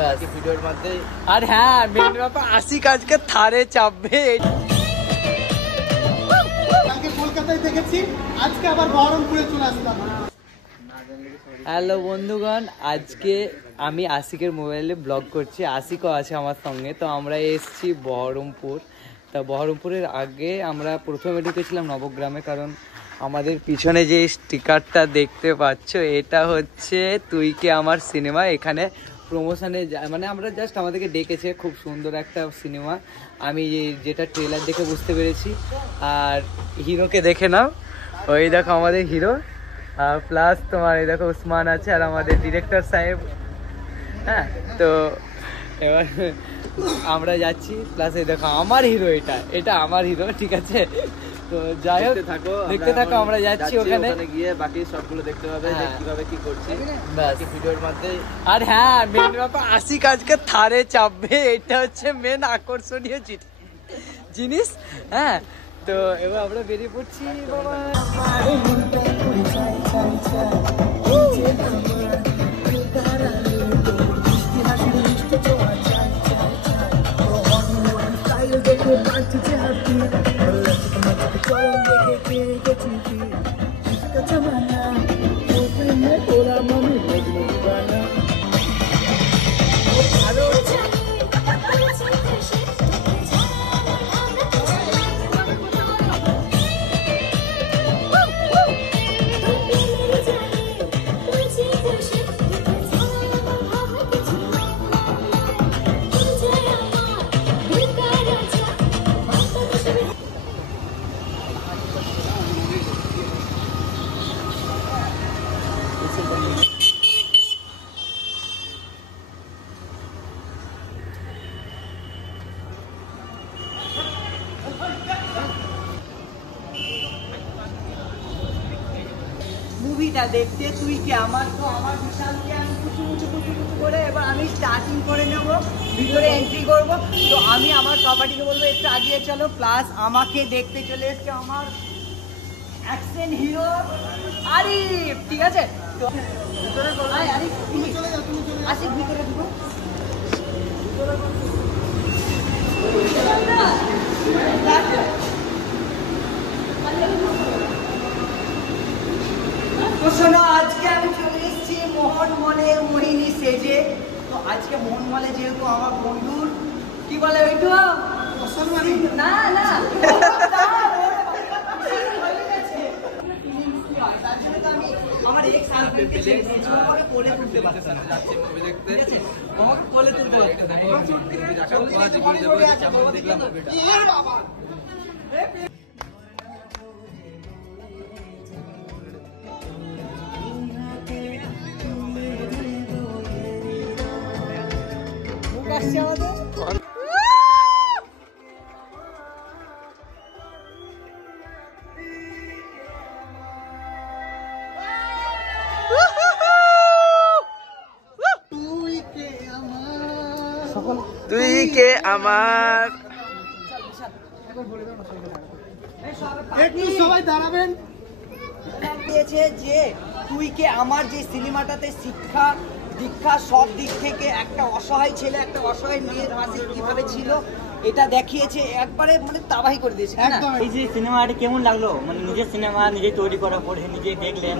বাকি ভিডিওর মধ্যে। আর হ্যাঁ মেন ব্যাপার আশিক আজকে থারে চাপবে। কালকে কলকাতায় দেখেছি, আজকে আবার বহরমপুরে চলে আসলাম। হ্যালো বন্ধুগণ, আজকে আমি আশিকের মোবাইলে ব্লগ করছি, আশিকও আছে আমার সঙ্গে। তো আমরা এসেছি বহরমপুর। তা বহরমপুরের আগে আমরা প্রথমে ঢুকেছিলাম নবগ্রামে, কারণ আমাদের পিছনে যে স্টিকারটা দেখতে পাচ্ছ এটা হচ্ছে তুই কে আমার সিনেমা। এখানে প্রমোশনে মানে আমরা জাস্ট আমাদেরকে ডেকেছে, খুব সুন্দর একটা সিনেমা, আমি যেটা ট্রেলার দেখে বুঝতে পেরেছি। আর হিরোকে দেখে নাও, ওই দেখো আমাদের হিরো, প্লাস তোমার এই দেখো উসমান আছে আর আমাদের ডিরেক্টর সাহেব। হ্যাঁ, তো এবার আমরা যাচ্ছি, প্লাস এই দেখো আমার হিরো, এটা আমার হিরো, ঠিক আছে। তো যাই হোক দেখতে থাকো, আমরা যাচ্ছি ওখানে গিয়ে বাকি সবগুলো দেখতে হবে কিভাবে কি করছি বাকি ভিডিওর মধ্যে। আর হ্যাঁ মেন ব্যাপার আশিক আজকে থারে চাপবে, এটা হচ্ছে মেন আকর্ষণীয় জিনিস। হ্যাঁ, তো এবার আমরা বেরিয়ে পড়ছি বাবা। মুভিটা দেখতে তুই কে আমার, তো আমার বিশালকে আমি কুচু করে এবার আমি স্টার্টিং করে নেব, ভিতরে এন্ট্রি করব। তো আমি আমার সবাইকে বলবো একটু আগিয়ে চলো, প্লাস আমাকে দেখতে চলে এসছে আমার অ্যাকশন হিরো আরিফ, ঠিক আছে। তো আরিফ আশিক ভিতরে ঢুকো। শোনো, আজকে আমি চলে এসেছি মোহন মলের মোহিনী সেজে। তো আজকে মোহন মলে যেহেতু আমার বন্ধুর কি বলে ওইটু না না আমার এক সাল কোলে তুলতে পারছে না, যাচ্ছে মুভি দেখতে, আমাকে কোলে তুলতে পারছে না। দেখলাম আসছে আমাদের। তুই কে আমার, একটু সবাই দাঁড়াবেন। দিয়েছে যে তুই কে আমার, যে সিনেমাটাতে শিক্ষা দীক্ষা সব দিক থেকে একটা অসহায় ছেলে একটা অসহায় মেয়ের মাঝে কিভাবে ছিল এটা দেখিয়েছে, একবারে মানে তাবাহি করে দিয়েছে। এই যে সিনেমাটা কেমন লাগলো, মানে নিজের সিনেমা নিজে তৈরি করার পরে নিজে দেখলেন,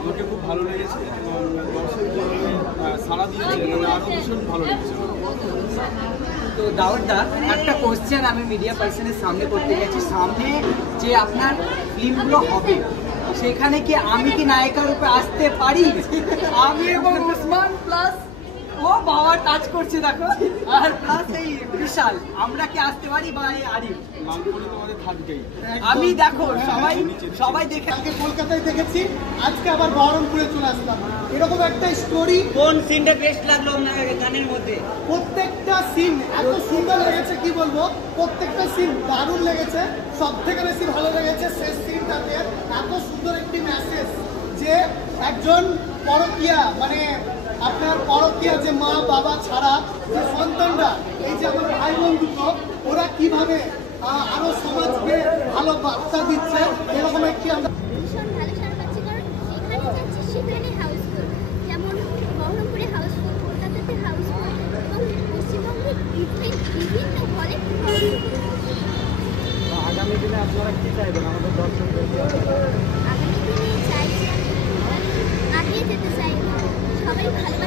আমাকে খুব ভালো লেগেছে, সারা দিয়েছে, আরো ভীষণ ভালো লেগেছে। তো দাউদদা, একটা কোশ্চেন আমি মিডিয়া পার্সনের সামনে করতে গেছি, সামনে যে আপনার ফিল্মগুলো হবে সেখানে কি আমি কি নায়িকার রূপে আসতে পারি? আমি এবং উসমান প্লাস ও বাবা টাচ করছে দেখো, আর প্লাস এই বিশাল, আমরা কি আসতে পারি বা এই আরিফ? আমি দেখো সবাই দেখে কালকে কলকাতায় দেখেছি, আজকে আবার বহরমপুরে চলে আসলাম। এরকম একটা স্টোরি। কোন সিনটা বেস্ট লাগলো আপনার গানের মধ্যে? প্রত্যেকটা সিন এত সুন্দর লেগেছে, কি বলবো, প্রত্যেকটা সিন দারুণ লেগেছে। সব থেকে বেশি ভালো লেগেছে শেষ সিনটাতে, এত সুন্দর একটি মেসেজ যে একজন পরকীয়া, মানে আপনার পরকীয়া যে মা বাবা ছাড়া যে সন্তানরা, এই যে আমার ভাই বোন দুটো, ওরা কিভাবে আরো সমাজকে ভালো বার্তা দিচ্ছে, এরকম একটি আমরা ভীষণ ভালো সারা পাচ্ছি। কারণ যেখানে যাচ্ছি সেখানে হাউসফুল, যেমন বহরমপুরে হাউসফুল, কলকাতাতে হাউসফুল, আপনারা কি চাইবেন আমাদের দর্শকদেরকে? আগামী দিনে চাইছি আমি আগিয়ে যেতে চাই, সবাই ভালো